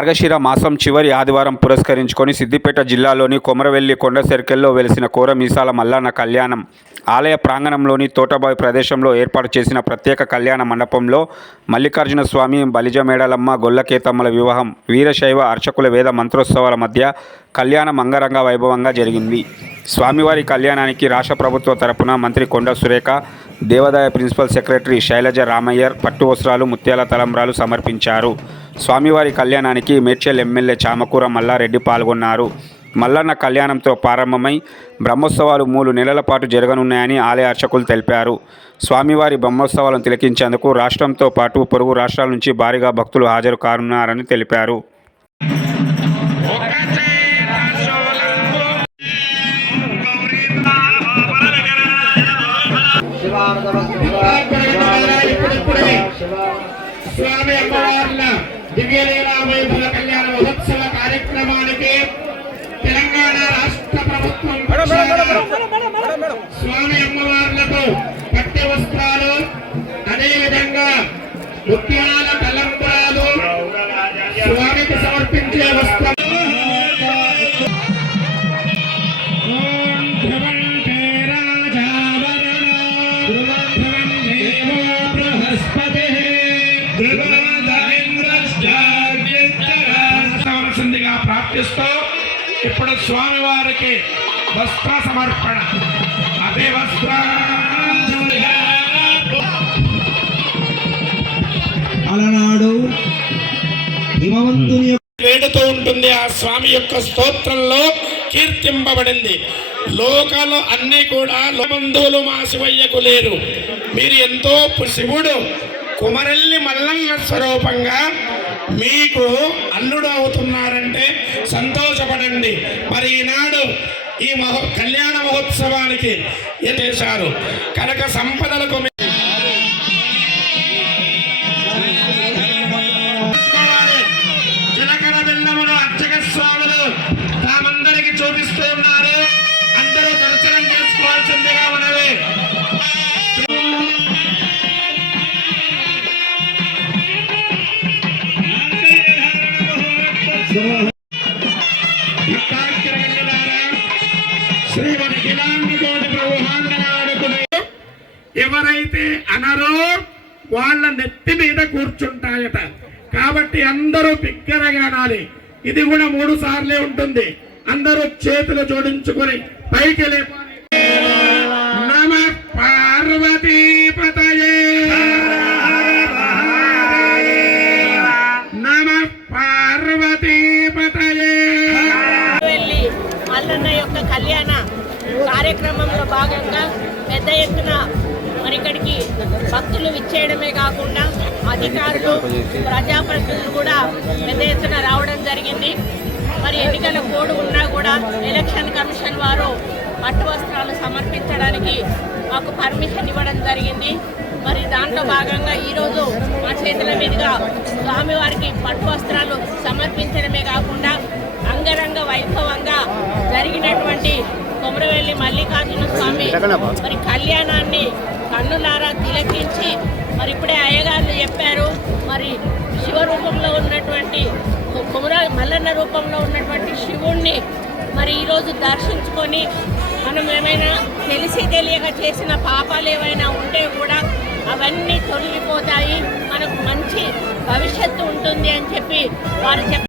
మార్గశిర మాసం చివరి ఆదివారం పురస్కరించుకొని సిద్దిపేట జిల్లాలోని కొమరవెల్లి కొండ సర్కిల్లో వెలిసిన కోర మీసాల మల్లన్న కళ్యాణం. ఆలయ ప్రాంగణంలోని తోటబావి ప్రదేశంలో ఏర్పాటు చేసిన ప్రత్యేక కళ్యాణ మండపంలో మల్లికార్జున స్వామి బలిజమేడలమ్మ గొల్లకేతమ్మల వివాహం వీరశైవ అర్చకుల వేద మంత్రోత్సవాల మధ్య కళ్యాణం అంగరంగ వైభవంగా జరిగింది. స్వామివారి కళ్యాణానికి రాష్ట్ర ప్రభుత్వ తరపున మంత్రి కొండ సురేఖ దేవాదాయ ప్రిన్సిపల్ సెక్రటరీ శైలజ రామయ్యర్ పట్టు వస్త్రాలు ముత్యాల తలంబ్రాలు సమర్పించారు. స్వామివారి కళ్యాణానికి మేడ్చల్ ఎమ్మెల్యే చామకూర మల్లారెడ్డి పాల్గొన్నారు. మల్లన్న కళ్యాణంతో ప్రారంభమై బ్రహ్మోత్సవాలు మూడు నెలల పాటు జరగనున్నాయని ఆలయ అర్చకులు తెలిపారు. స్వామివారి బ్రహ్మోత్సవాలను తిలకించేందుకు రాష్ట్రంతో పాటు పొరుగు రాష్ట్రాల నుంచి భారీగా భక్తులు హాజరు కానున్నారని తెలిపారు. స్వామి అమ్మవార్ల దివ్యలీలా వైభవ కళ్యాణ మహోత్సవ కార్యక్రమానికి తెలంగాణ రాష్ట్ర ప్రభుత్వం స్వామి అమ్మవార్లకు పట్టె వస్త్రాలు అదేవిధంగా ముత్యాల ప్రార్థిస్తూ ఇప్పుడు స్వామివారికి వస్త్ర సమర్పణ. అదే వస్త్ర. అలనాడు హిమవంతుని వేడుతూ ఉంటుంది ఆ స్వామి యొక్క స్తోత్రంలో కీర్తింపబడింది. లోకాలు అన్నీ కూడా బంధువులు మా శివయ్యకు లేరు. మీరు ఎంతో పు- శివుడు కుమరల్లి మల్లన్న స్వరూపంగా మీకు అల్లుడు అవుతున్నారంటే సంతోషపడండి. మరి ఈనాడు ఈ మహో కళ్యాణ మహోత్సవానికి చేశారు కనుక సంపదలకు జీలకర్ర అర్చక స్వాములు తామందరికి చూపిస్తూ ఉన్నారు. అందరూ దర్శనం చేసుకోవాల్సిందిగా ఉన్నది ఎవరైతే అనరో వాళ్ళ నెత్తి మీద కూర్చుంటాయట. కాబట్టి అందరూ బిగ్గరగా అనాలి ఇది కూడా మూడు సార్లే ఉంటుంది. అందరూ చేతులు జోడించుకొని పైకి లేపాలి. కార్యక్రమంలో భాగంగా పెద్ద ఎత్తున మరి ఇక్కడికి భక్తులు విచ్చేయడమే కాకుండా అధికారులు ప్రజాప్రతినిధులు కూడా పెద్ద ఎత్తున రావడం జరిగింది. మరి ఎన్నికల కోడ్ ఉన్నా కూడా ఎలక్షన్ కమిషన్ వారు పట్టు వస్త్రాలు సమర్పించడానికి మాకు పర్మిషన్ ఇవ్వడం జరిగింది. మరి దాంట్లో భాగంగా ఈరోజు మా చేతుల మీదుగా స్వామివారికి పట్టు వస్త్రాలు సమర్పించడమే కాకుండా కొమరవెల్లి మల్లికార్జున స్వామి మరి కళ్యాణాన్ని కన్నులారా తిలకించి మరి ఇప్పుడే అయ్యగారులు చెప్పారు. మరి శివ రూపంలో ఉన్నటువంటి కుమర మల్లన్న రూపంలో ఉన్నటువంటి శివుణ్ణి మరి ఈరోజు దర్శించుకొని మనం ఏమైనా తెలిసి తెలియక చేసిన పాపాలు ఏవైనా ఉంటే కూడా అవన్నీ తొలగిపోతాయి. మనకు మంచి భవిష్యత్తు ఉంటుంది అని చెప్పి వారు